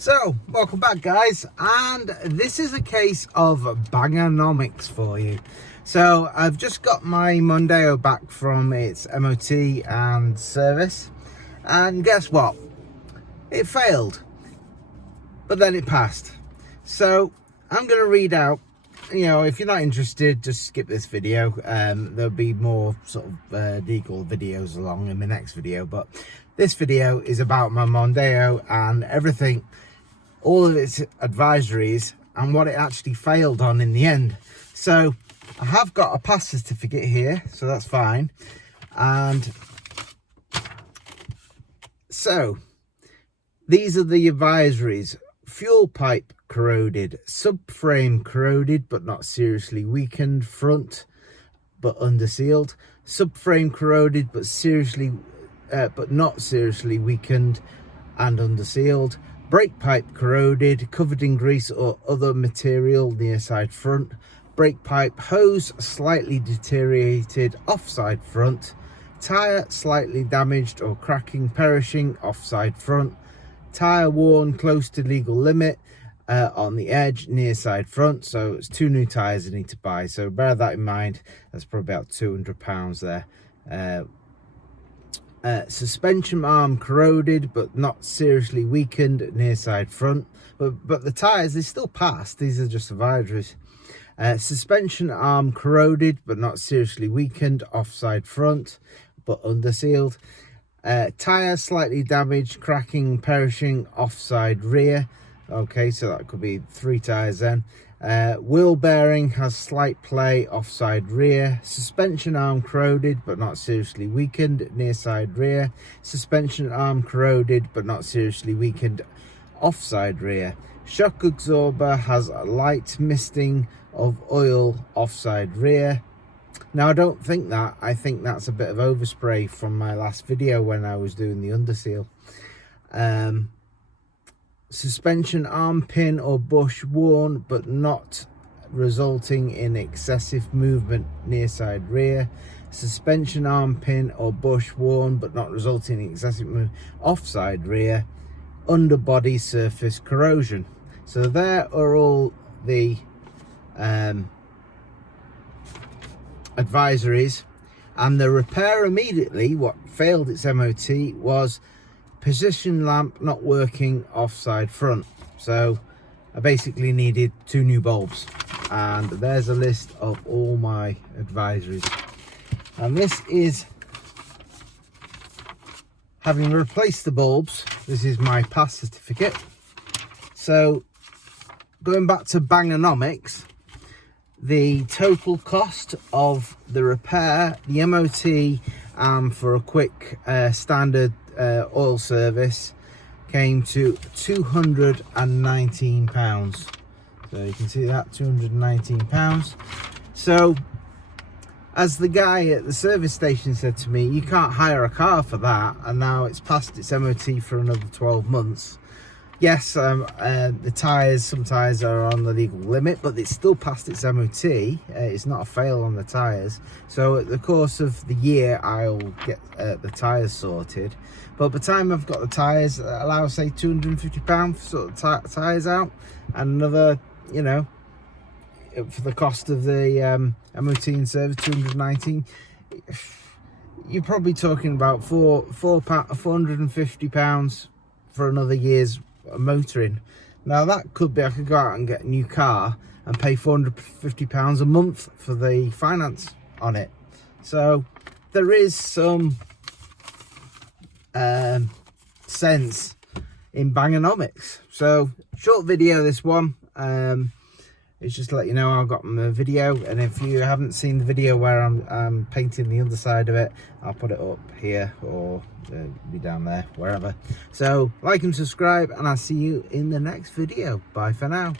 So, welcome back guys, and this is a case of Bangernomics for you. So, I've just got my Mondeo back from its MOT and service, and guess what? It failed, but then it passed. So, I'm going to read out, if you're not interested, just skip this video. There'll be more sort of legal videos along in the next video, but this video is about my Mondeo and everything, all of its advisories and what it actually failed on in the end. So I have got a pass certificate here, so that's fine. And so these are the advisories: fuel pipe corroded, subframe corroded but not seriously weakened, front but undersealed, subframe corroded but not seriously weakened and undersealed, brake pipe corroded, covered in grease or other material near side front, brake pipe hose slightly deteriorated offside front, tyre slightly damaged or cracking perishing offside front, tyre worn close to legal limit on the edge near side front. So it's 2 new tyres I need to buy, so bear that in mind. That's probably about £200 there. Suspension arm corroded but not seriously weakened near side front, but the tyres, they still passed. These are just advisories. Suspension arm corroded but not seriously weakened offside front but undersealed, tyre slightly damaged, cracking, perishing offside rear. Okay, so that could be 3 tyres then. Wheel bearing has slight play offside rear, suspension arm corroded but not seriously weakened near side rear, suspension arm corroded but not seriously weakened offside rear, shock absorber has a light misting of oil offside rear. Now I don't think that, I think that's a bit of overspray from my last video when I was doing the underseal. Suspension arm pin or bush worn but not resulting in excessive movement near side rear, suspension arm pin or bush worn but not resulting in excessive movement offside rear, underbody surface corrosion. So there are all the advisories. And the repair immediately, what failed its MOT, was position lamp not working offside front. So I basically needed 2 new bulbs, and there's a list of all my advisories. And this is, having replaced the bulbs, this is my pass certificate. So going back to Bangernomics, the total cost of the repair, the MOT, for a quick standard oil service came to £219. So you can see that, £219. So as the guy at the service station said to me, you can't hire a car for that, and now it's past its MOT for another 12 months. Yes, the tyres, some tyres are on the legal limit, but it's still past its MOT. It's not a fail on the tyres. So at the course of the year, I'll get the tyres sorted. But by the time I've got the tyres, allow say £250 for sort of tyres out, and another, for the cost of the MOT and service, £219. You're probably talking about £450 for another year's motoring. Now that could be, I could go out and get a new car and pay £450 a month for the finance on it. So there is some sense in Bangernomics. So short video, this one. It's just to let you know I got my video, and if you haven't seen the video where I'm painting the underside of it, I'll put it up here or be down there, wherever. So like and subscribe, and I'll see you in the next video. Bye for now.